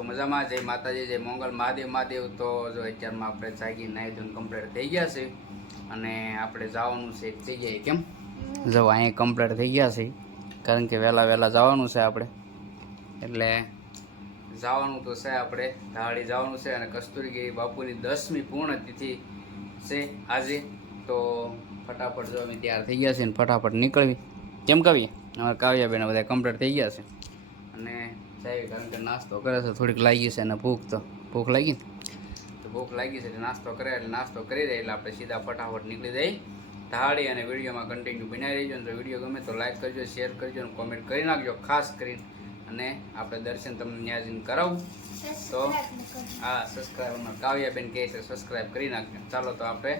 છો મજામાં જય માતાજી જય મંગલ. મહાદેવ મહાદેવ. તો જો અત્યારમાં આપણે જાગી નાહી ધોઈને કમ્પ્લીટ થઈ ગયા છે. અને આપણે જવાનું છે એક ગયા કેમ? જો અહીંયા કમ્પ્લીટ થઈ ગયા છે. કારણ કે વહેલા વહેલા જવાનું છે આપણે. એટલે જવાનું તો છે આપણે. ધાડી જવાનું છે અને કસ્તુરીગીરી બાપુની દસમી પૂર્ણ તિથિ છે આજે. તો ફટાફટ જો અમે તૈયાર થઈ ગયા છે ને ફટાફટ નીકળવી. કેમ કવીએ અમારા કાવ્યાબેન બધા કમ્પ્લીટ થઈ ગયા છે. અને સાહેબ, કારણ કે નાસ્તો કરે છે, થોડીક લાગી છે અને ભૂખ તો ભૂખ લાગી તો ભૂખ લાગી છે એટલે નાસ્તો કરે, એટલે નાસ્તો કરી દે, એટલે આપણે સીધા ફટાફટ નીકળી જઈ ધાડી અને વિડીયોમાં કન્ટિન્યુ બનાવી રહીજો અને વીડિયો ગમે તો લાઈક કરજો શેર કરજો અને કોમેન્ટ કરી નાખજો, ખાસ કરીને. અને આપણે દર્શન તમને ત્યાં જઈને કરાવું. તો હા સબસ્ક્રાઈબરમાં કાવ્યાબેન કહે છે સબસ્ક્રાઈબ કરી નાખજો. ચાલો તો આપણે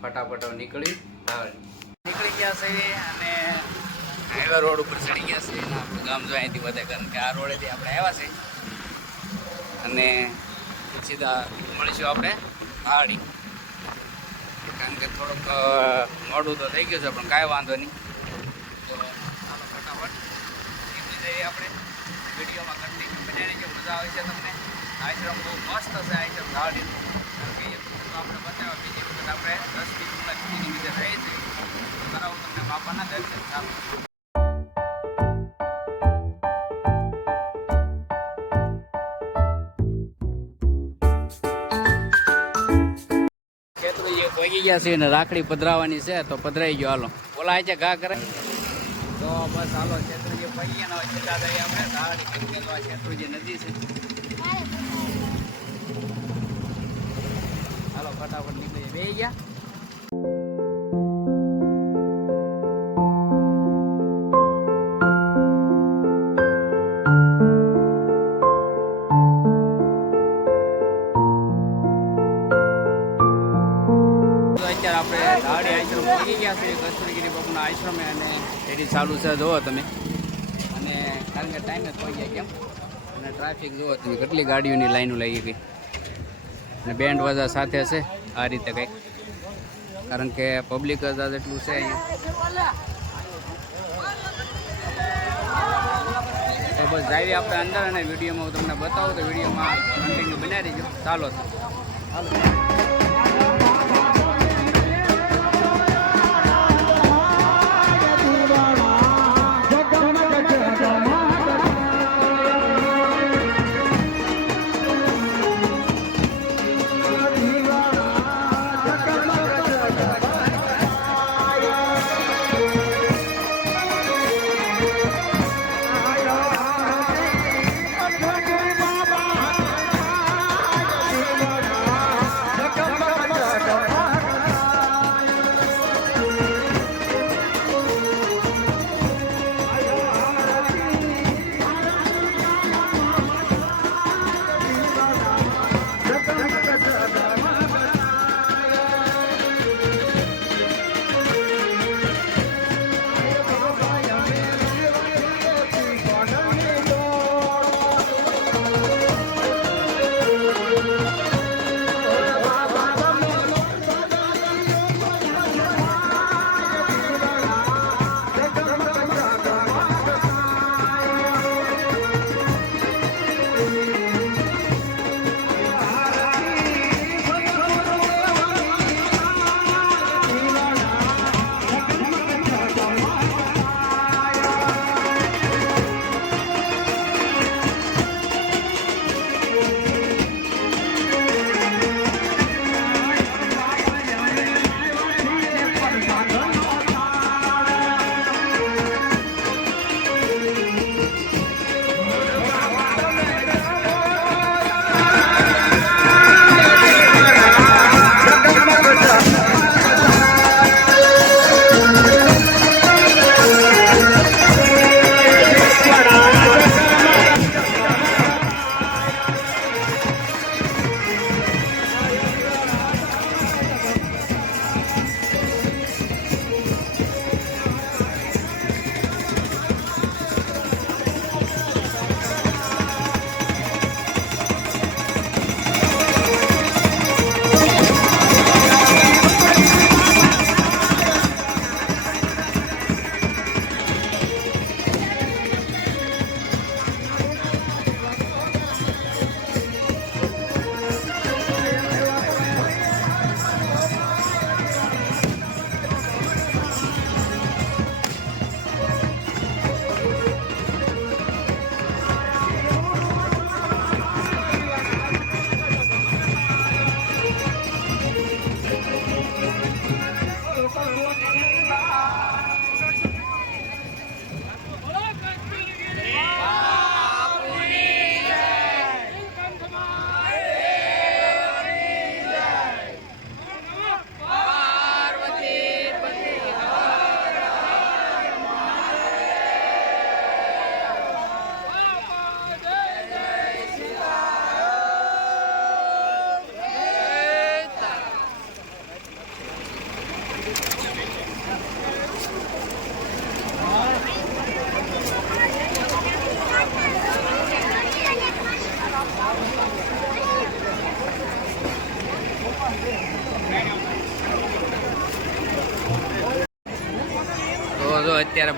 ફટાફટ નીકળી ધાડી નીકળી ગયા છે અને હાઈવે રોડ ઉપર ચડી ગયા છે. અને આપણું ગામ જો અહીંથી વધે, કારણ કે આ રોડેથી આપણે આવ્યા છે. અને સીધા મળીશું આપણે આડી કારણ કે થોડુંક મોડું તો થઈ ગયું છે, પણ કાંઈ વાંધો નહીં. તો ચાલો ફટાફટ જઈએ આપણે. વિડીયોમાં કન્ટિન્યુ બનાવીને જે મજા આવે છે તમને. આશ્રમ બહુ મસ્ત છે આશ્રમ વખત આપણે બતાવ્યા, બીજી વખત આપણે દસ વીસ મિનિટ નિમિત્તે રહીએ છીએ. કરાવું તમને બાપાના દર્શન, ચાલો. ખેતરું ગયા છે ને રાખડી પધરાવાની છે તો પધરાઈ ગયો હાલો. બોલાય છે ઘા કરે. તો બસ હાલો ખેતરું જે પગી ગયા ને હવે છેલ્લા દઈએ આપણે. ધારડી કરી આ ખેતરું નદી છે. હાલો, ફટાફટ નીકળી બે ગયા. એડી ચાલુ છે, જુઓ તમે. અને કારણ કે ટાઈમે જ પહોંચી જાય કેમ? અને ટ્રાફિક જુઓ તમે, કેટલી ગાડીઓની લાઈનો લાગી ગઈ અને બેન્ડ વાજા સાથે છે, આ રીતે કંઈક. કારણ કે પબ્લિક જ આજ એટલું છે અહીંયા. બસ જાવી આપણે અંદર અને વિડીયોમાં હું તમને બતાવું તો વિડીયોમાં કન્ટિન્યુ બનાવી દેજો. ચાલો. તો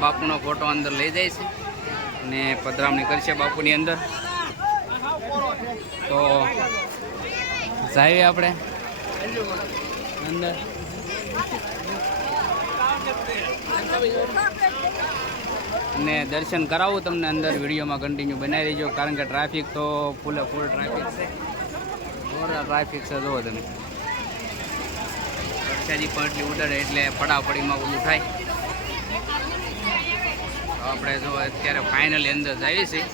બાપુનો ફોટો અંદર લઈ જાય છે અને પધરામણી કરશે બાપુની અંદર. તો જઈએ આપણે. અંદર. અને દર્શન કરાવું તમને અંદર, વિડીયોમાં કન્ટિન્યુ બનાવી દેજો, કારણ કે ટ્રાફિક તો ફૂલે ફૂલ ટ્રાફિક છે. ટ્રાફિક છે જુઓ તમે. વરસાદી પણ એટલી ઉડે એટલે પડાપડીમાં બધું થાય. આપણે જો અત્યારે ફાઇનલી અંદર જઈએ છીએ.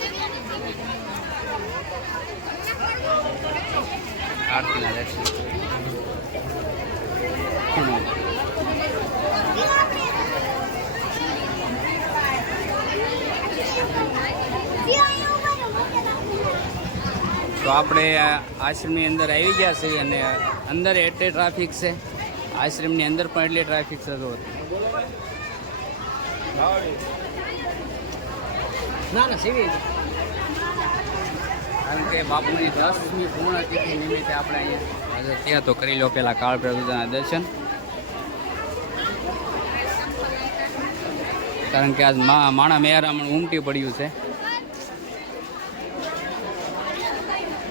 તો આપણે આશ્રમની અંદર આવી ગયા છીએ અને અંદર એટલે ટ્રાફિક છે. આશ્રમની અંદર પણ એટલી ટ્રાફિક છે તો ના ના, સીવી કારણ કે બાપુની દસમી પૂર્ણ તિથિ નિમિત્તે આપણે અહીંયા ત્યાં તો કરી લો પેલા કાળ પ્રભુતાના દર્શન. કારણ કે આજ માણા મેરામણ ઉમટી પડ્યું છે.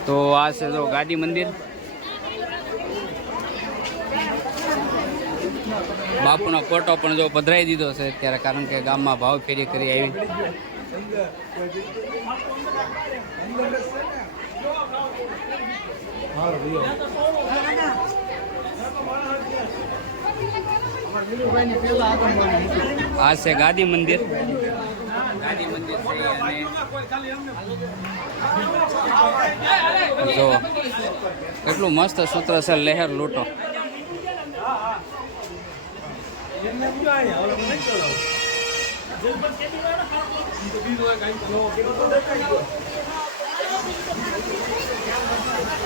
તો આ છે જો ગાદી મંદિર. બાપુનો ફોટો પણ જો પધરાઈ દીધો છે અત્યારે, કારણ કે ગામમાં ભાવ ફેરી કરી આવી. આ છે ગાદી મંદિર ગાદી મંદિર. જો, કેટલું મસ્ત સૂત્ર છે, લહેર લૂંટો.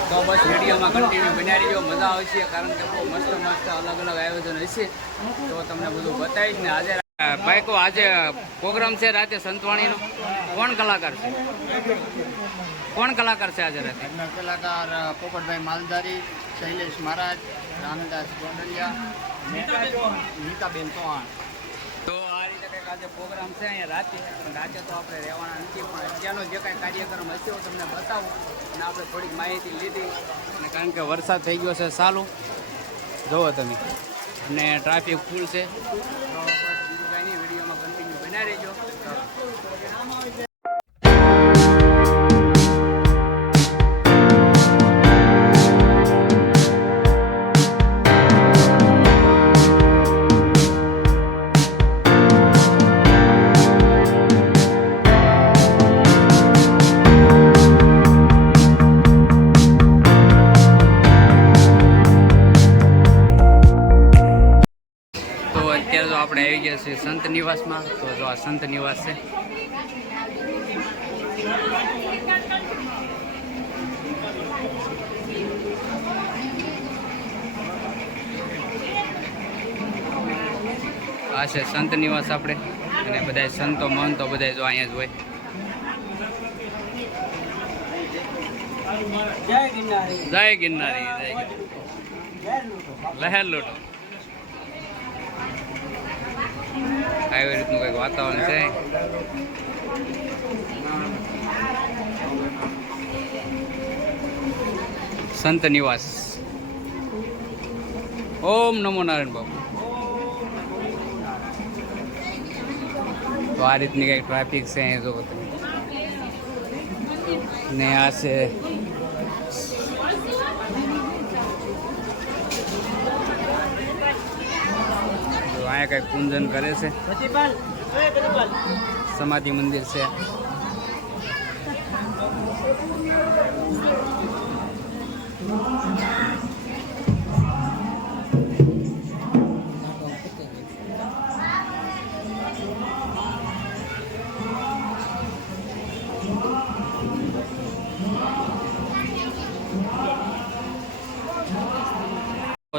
તો બસ વિડીયોમાં કન્ટિન્યુ બનાવી રહીજો મજા આવશે કારણ કે બહુ મસ્ત મસ્ત અલગ અલગ આયોજન હશે. તો તમને બધું બતાવીશ ને આજે બાઈકો આજે પ્રોગ્રામ છે રાતે સંતવાણીનો. કોણ કલાકાર છે? કોણ કલાકાર છે આજે રાતે? કલાકાર પોપટભાઈ માલધારી, શૈલેષ મહારાજ, રામદાસ ગોંડલિયા નીતાબેન ચૌહાણ તો આ રીતે કંઈક આજે પ્રોગ્રામ છે, અહીંયા રાતે. પણ રાતે તો આપણે રહેવાના નથી, પણ અત્યારનો જે કાંઈ કાર્યક્રમ હશે હું તમને બતાવું અને આપણે થોડીક માહિતી લીધી. અને કારણ કે વરસાદ થઈ ગયો છે સારું જુઓ તમે. અને ટ્રાફિક ફૂલ છે. આપણે આવી ગયા છીએ સંત નિવાસમાં. તો જો આ સંત નિવાસ છે. આ છે સંત નિવાસ આપણે. અને બધા સંતો મહંતો બધા જો અહીંયા જ હોય. જય ગિરનારી. જય ગિરનારી જય લહેર લૂંટો. આવી રીતનું કંઈક વાતાવરણ છે. સંત નિવાસ. ઓમ નમો નારાયણ બાપુ. તો આ રીતની કંઈક ટ્રાફિક છે અહીં, જો ને આ છે તો અહીંયા કંઈક પૂજન કરે છે? સમાધિ મંદિર છે.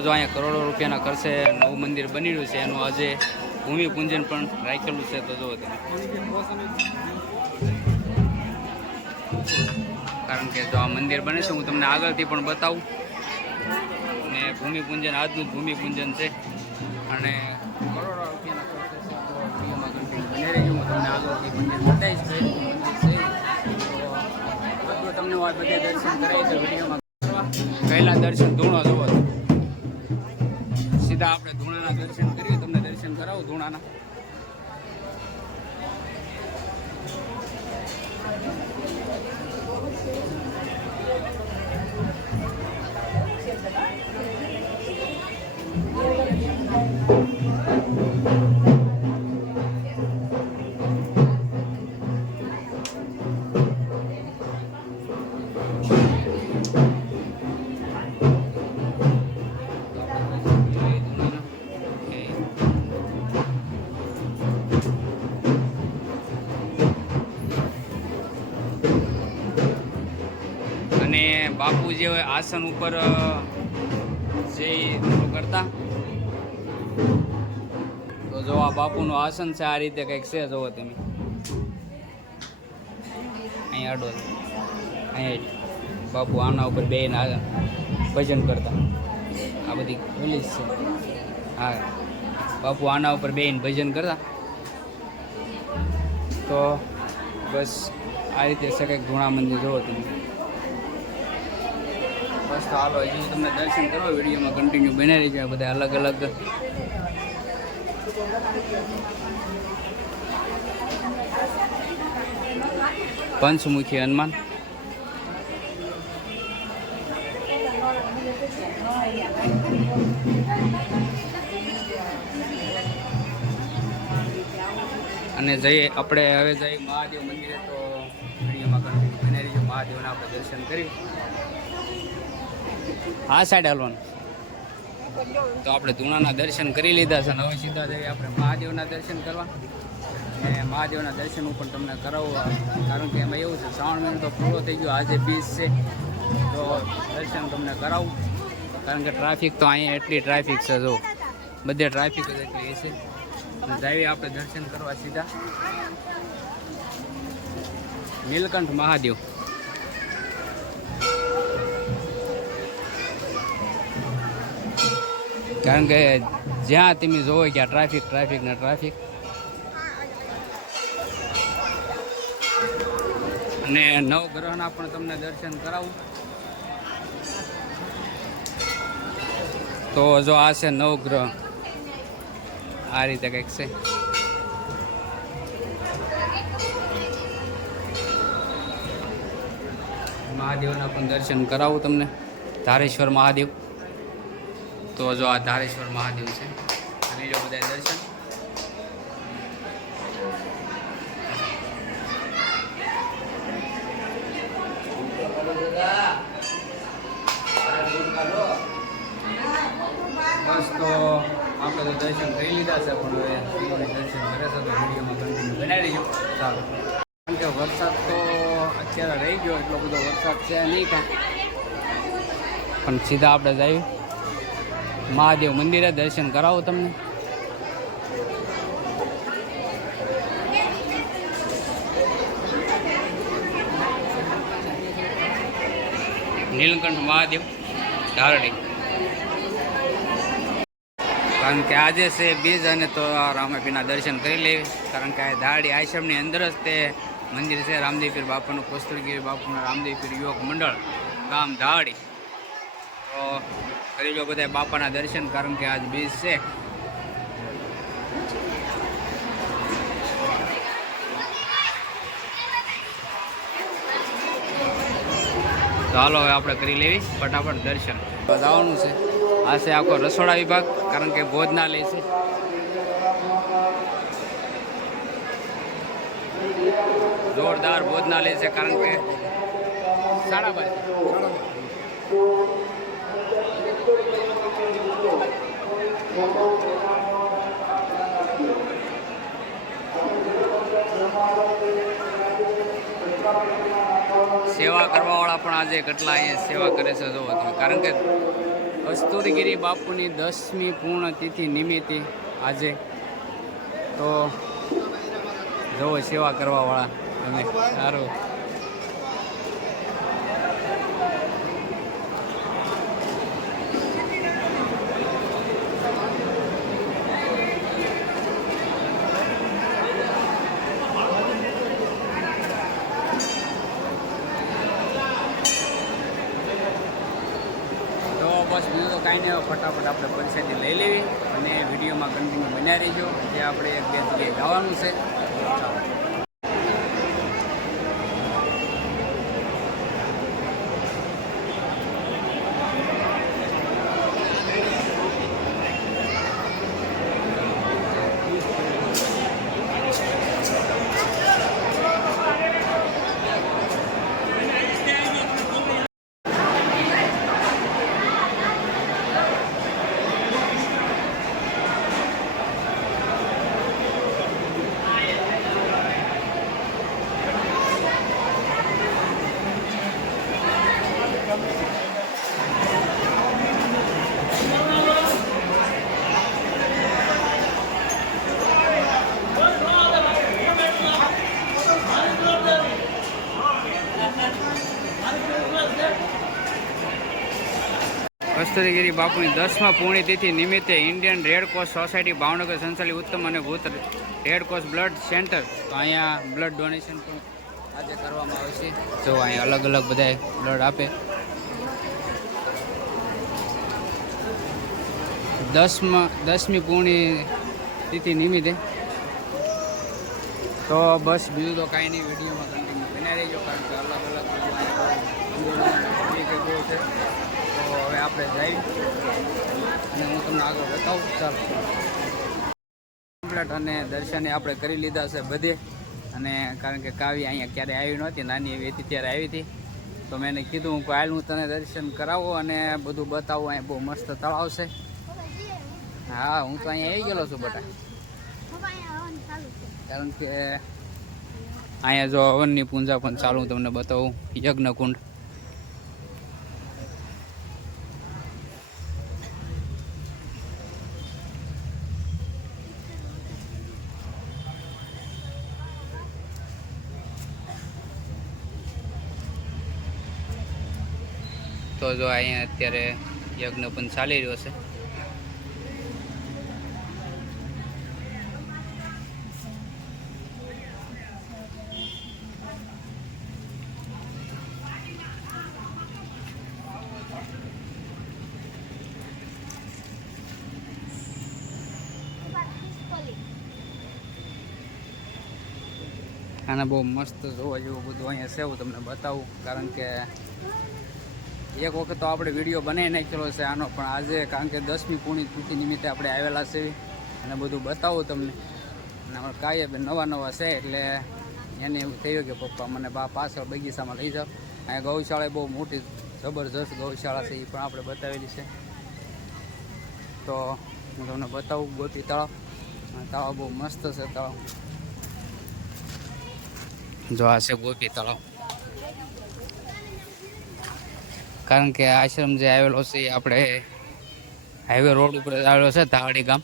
જો અહીંયા કરોડો રૂપિયાના ખર્ચે નવું મંદિર બની છે, એનું આજે ભૂમિપૂજન પણ રાખેલું છે, તો જુઓ તમે. કારણ કે જો આ મંદિર બને છે, હું તમને આગળથી પણ બતાવું. ને ભૂમિપૂજન, આજનું ભૂમિપૂજન છે. અને કરોડો રૂપિયાના ખર્ચે વિડીયોમાં તમને દર્શન પહેલા દર્શન ધૂણો. સીધા આપણે ધૂણાના દર્શન કરીએ તમને દર્શન કરાવું ધૂણાના. અને બાપુ જે હોય આસન ઉપર જે કરતા. તો જો આ બાપુનું આસન છે, આ રીતે કંઈક છે જોવો તમે. અહીંયા અડો અહીંયા બાપુ આના ઉપર બે ભજન કરતા. આ બધી પોલીસ છે. હા. બાપુ આના ઉપર બેન ભજન કરતા. તો બસ આ રીતે સકે ઘુણા મંદિર જોવો તમે. બસ તો હાલો હજી તમને દર્શન કરો, વિડીયોમાં કન્ટિન્યુ બની રહી જાય બધા અલગ અલગ. પંચમુખી હનુમાન. અને જઈએ આપણે હવે જઈએ મહાદેવ મંદિરે તો વિડીયોમાં કન્ટિન્યુ બને રહીજો મહાદેવના આપણે દર્શન કરી. આ સાઈડ હાલવાનું. તો આપણે ધૂણાના દર્શન કરી લીધા છે હવે સીધા જઈએ આપણે મહાદેવના દર્શન કરવા. ને મહાદેવના દર્શન ઉપર તમને કરાવવા કારણ કે એમાં એવું છે, શ્રાવણ મહિનો તો પૂરો થઈ ગયો, આજે બીજ છે. તો દર્શન તમને કરાવું. કારણ કે ટ્રાફિક તો અહીંયા એટલી ટ્રાફિક છે, જો. બધે ટ્રાફિક જ એટલી છે જઈએ આપણે દર્શન કરવા સીધા. નીલકંઠ મહાદેવ. કારણ કે જ્યાં તમે જોવો કે ટ્રાફિક ટ્રાફિક ને ટ્રાફિક અને નવગ્રહના પણ તમને દર્શન કરાવું. તો જો આ છે નવગ્રહ. આ રીતે કંઈક છે. મહાદેવના પણ દર્શન કરાવું તમને. ધારેશ્વર મહાદેવ. તો જો આ ધારેશ્વર મહાદેવ છે. કરી લો બધા દર્શન. બસ તો આપણે તો દર્શન કરી લીધા છે, પણ હવે દર્શન કરે છે, તો વિડીયોમાં કન્ટિન્યુ બનાવી દેજો. ચાલો. કારણ કે વરસાદ તો અત્યારે રહી ગયો, એટલો બધો વરસાદ છે નહીં પણ સીધા આપણે જઈએ. મહાદેવ મંદિરે દર્શન કરાવો તમને. નીલકંઠ મહાદેવ ધારડી કારણ કે આજે છે બીજ અને તો રામાપીના દર્શન કરી લેવી કારણ કે આ ધારડી આશ્રમની અંદર જ તે મંદિર છે. રામદેવપીર બાપાનું કોસ્તરગીરી બાપુનું રામદેવપીર યુવક મંડળ. ગામ ધારડી તો કરી લો બધા બાપાના દર્શન, કારણ કે આજ બીજ છે. તો હાલો હવે આપણે કરી લેવી, ફટાફટ દર્શન. તો જવાનું છે. આ છે આખો રસોડા વિભાગ, કારણ કે ભોજનાલય છે. જોરદાર ભોજનાલય છે, કારણ કે સાડા બાર સેવા કરવાવાળા પણ આજે કેટલા અહીંયા સેવા કરે છે જોવો તમે કારણ કે કસ્તુરીગીરી બાપુની દસમી પૂર્ણ તિથિ નિમિત્તે આજે તો જોવો સેવા કરવાવાળા અને સારું બસ બીજું તો કાંઈ નહીં હવે ફટાફટ આપણે પરિસ્થિતિ લઈ લેવી અને વિડીયોમાં કન્ટિન્યુ બન્યા રહીજો. જે આપણે એક બે જગ્યાએ જવાનું છે. કસ્તુરીગીરી બાપુની દસમા પુણ્યતિથિ નિમિત્તે Indian Red Cross Society Bhavnagar સંચાલિત ઉત્તમ અને ભૂત રેડ ક્રોસ બ્લડ સેન્ટર તો અહીંયા બ્લડ ડોનેશન પણ આજે કરવામાં આવશે જો અહીંયા અલગ અલગ બધા બ્લડ આપે. દસમા દસમી પુણ્યતિથિ નિમિત્તે તો બસ બીજું તો કાંઈ નહીં, વિડીયોમાં કન્ટિન્યુ બનાવી રહેજો કારણ કે અલગ અલગ તો હવે આપણે જઈ અને હું તમને આગળ બતાવું. ચાલો. કમ્પ્લેટ અને દર્શને આપણે કરી લીધા છે બધે. અને કારણ કે કાવ્ય અહીંયા ક્યારે આવી નહોતી, નાની એવી હતી ત્યારે આવી હતી. તો મેં એને કીધું, હું હાલ હું તને દર્શન કરાવો અને બધું બતાવું, અહીંયા બહુ મસ્ત તળાવ છે હા, હું તો અહીંયા આવી ગયેલો છું બટા. કારણ કે અહીંયા જો હવનની પૂજા પણ ચાલુ તમને બતાવું. યજ્ઞકુંડ. જો અહીંયા અત્યારે યજ્ઞ પણ ચાલી રહ્યો છે. આના બહુ મસ્ત જોવા જેવું બધું અહીંયા છે, હું તમને બતાવું, કારણ કે એક વખત તો આપણે વીડિયો બનાવી નાખેલો છે આનો, પણ આજે કારણ કે દસમી પૂર્ણિ તિથિ નિમિત્તે આપણે આવેલા છે અને બધું બતાવું તમને. અને અમારે કાંઈ નવા નવા છે, એટલે એને એવું થયું કે પપ્પા મને બા પાછળ બગીચામાં લઈ જાઓ. અહીંયા ગૌશાળા બહુ મોટી જબરજસ્ત ગૌશાળા છે, એ પણ આપણે બતાવેલી છે. તો હું તમને બતાવું, ગોપી તળાવ. તળાવ બહુ મસ્ત છે તળાવ. જો આ છે ગોપી તળાવ. કારણ કે આશ્રમ જે આવેલો છે એ આપણે હાઈવે રોડ ઉપર આવેલો છે, ધાવાડી ગામ.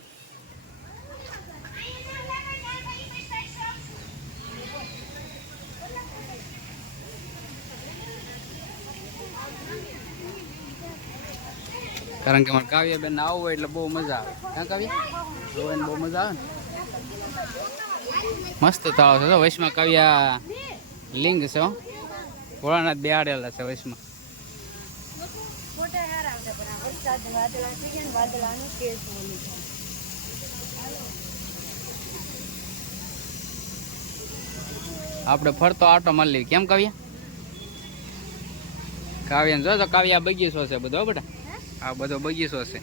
કારણ કે મારે કાવ્ય બેન આવવું હોય એટલે બહુ મજા આવે. ક્યાં કાવ્ય? જોવાની બહુ મજા આવે ને? મસ્ત તળાવ છે વૈશ્વમાં કાવ્યા લિંગ છે ભોળાનાથ બેહાડેલા છે વૈશમાં ફોટા સારા આવતા પણ આ વરસાદ વાદળા થઈ ગયા ને કેસ બોલી જાય આપણે ફરતો આટો મળી કેમ કાવ્યા? કાવ્યા જો તો કાવ્યા બગીચો છે બધો બેટા. આ બધો બગીચો છે.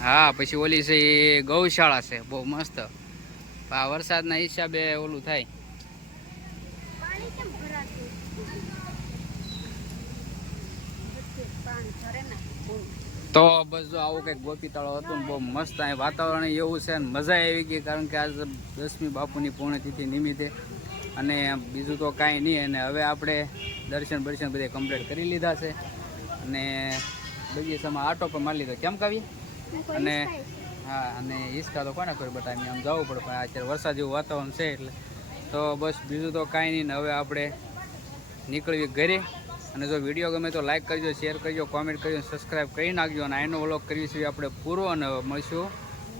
હા, પછી ઓલી છે ગૌશાળા છે. બહુ મસ્ત. આ વરસાદના હિસાબે ઓલું થાય પાણી કેમ ભરાતું વચ્ચે પાણી ભરે ને બહુ. તો બસ જો આવું કંઈક ગોપી તળાવ હતું ને બહુ મસ્ત અહીં વાતાવરણ એવું છે ને મજા આવી ગઈ કારણ કે આજ દસમી બાપુની પૂર્ણતિથિ નિમિત્તે. અને બીજું તો કાંઈ નહીં, અને હવે આપણે દર્શન બર્શન બધે કમ્પ્લીટ કરી લીધા છે. અને બગીચામાં આટો પણ મારી લીધો. કેમ કાવી અને હા, અને હિસકા તો કોને કોઈ બતાવી આમ જવું પડે, પણ અત્યારે વરસાદ જેવું વાતાવરણ છે એટલે. તો બસ બીજું તો કાંઈ નહીં, ને હવે આપણે નીકળવી ઘરે. અને જો વીડિયો ગમે તો લાઈક કરજો શેર કરજો કોમેન્ટ કરજો સબસ્ક્રાઈબ કરી નાખજો. અને આનો વ્લોગ કરીશું આપણે પૂરો અને મળશું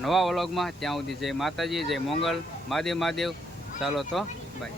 નવા વ્લોગમાં ત્યાં સુધી જય માતાજી, જય મોંગલ. મહાદેવ મહાદેવ. ચાલો તો બાય